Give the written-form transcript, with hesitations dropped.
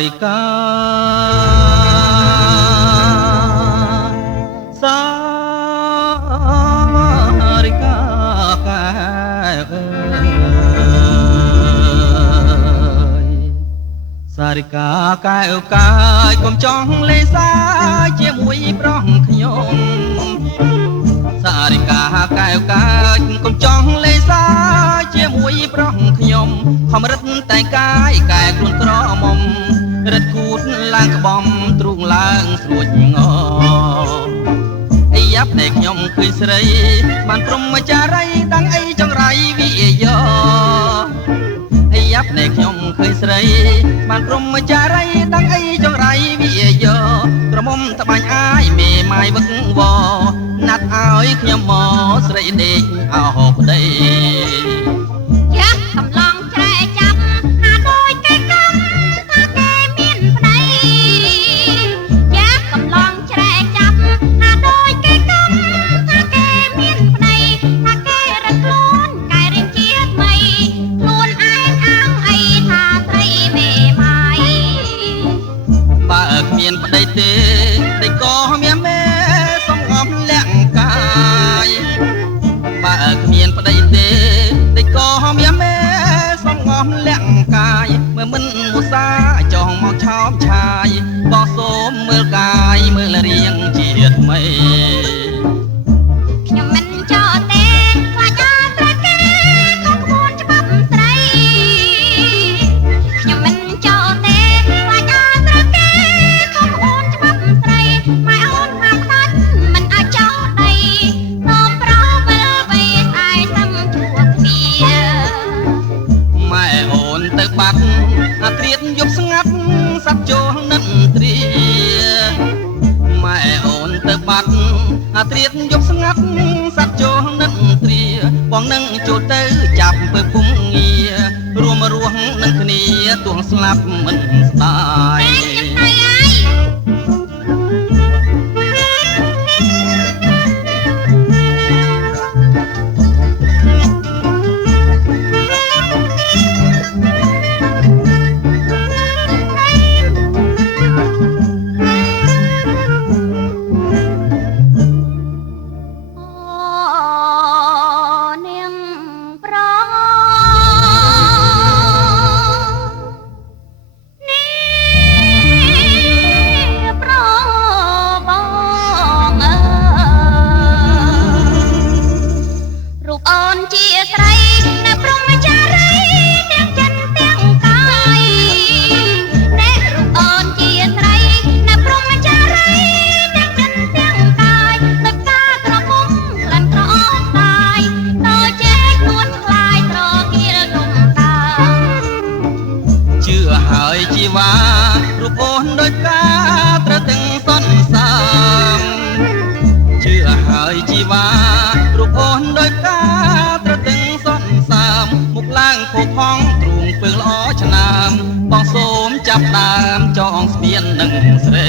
រិកាសារិកាកែសារិកាកែអើកាយកុំចង់លេសាជាមួយប្រុសខ្ញុំសារិកាកែអើកាយកុំចង់លេសាជាមួយប្រុសខ្ញុំខំរឹតតែកាយកែខ្លួនក្រមុំរឹតគូតឡើងក្បំទ្រូងឡើងស្រួចងអីយ៉ាប់តែខ្ញុំឃើញស្រីបានព្រមចារីតាំងអីចង្រៃវិយោអីយ៉ាប់តែខ្ញុំឃើញស្រីបានព្រមចារីតាំងអីចង្រៃវិយោក្រមុំត្បាញអាយមេម៉ាយវឹកវណាត់ឲ្យខ្ញុំមកស្រីដេកអោប្តីយ៉ាកំឡងច្រែចាប់អាដូចគេកំថាគេមានប្តីយ៉ាកំឡងច្រែចាប់អាដូចគេកំថាគេមានប្តីថាគេរត់ខ្លួនកែរៀងជាថ្មីខ្លួនឯងអាងអីថាស្រីមេម៉ាយបើគ្មានប្តីទេតែក៏មានមេសំងំលាក់កាយបើគ្មានប្តីទេតែក៏មានមេសំងំលាក់កាយមើលមិនមុសាចង់មកឆោមឆាយបោះសូមមើលកាយមើលរៀងជាថ្មីខ្ញុំមិនចោលទេខ្លាចអត់ត្រូវគេខំក្បួនច្បាប់ស្រីខ្ញុំមិនចោលទេខ្លាចអត់ត្រូវគេខំក្បួនច្បាប់ស្រីម៉ែអូនហាមខ្លាចមិនអាចចោលដីសូមប្រោវិលបីស្អែកសាំជួគ្នាម៉ែអូនទៅបាត់អាត្រៀតយប់ស្ងាត់សັດចូលនិនទ្រាម៉ែអូនទៅបាត់អាត្រៀតយប់ស្ងាត់សັດចូលនិនទ្រាបងនឹងចូលទៅចាប់ពើពុំងាររួមរស់នឹងគ្នាទួងស្លាប់មិនស្ដាយជាស្រីនៅព្រមចារីទាំងចិត្តទាំងកាយអ្នករូបអូនជាស្រីនៅព្រមចារីទាំងចិត្តទាំងកាយដោយការក្រមុំក្លិនក្រអូបតាយតជែកខ្លួនខ្លាយត្រគៀលដុំតាជឿហើយជីវ៉ារូបអូនដោយការត្រូវទាំងសន្សាមជឿហើយជីវ៉ារូបអូនដោយការមុខឡើងផូផង់ទ្រូងពើល្អឆ្នាំបងសូមចាប់ដើមចងស្ពាននឹងស្រី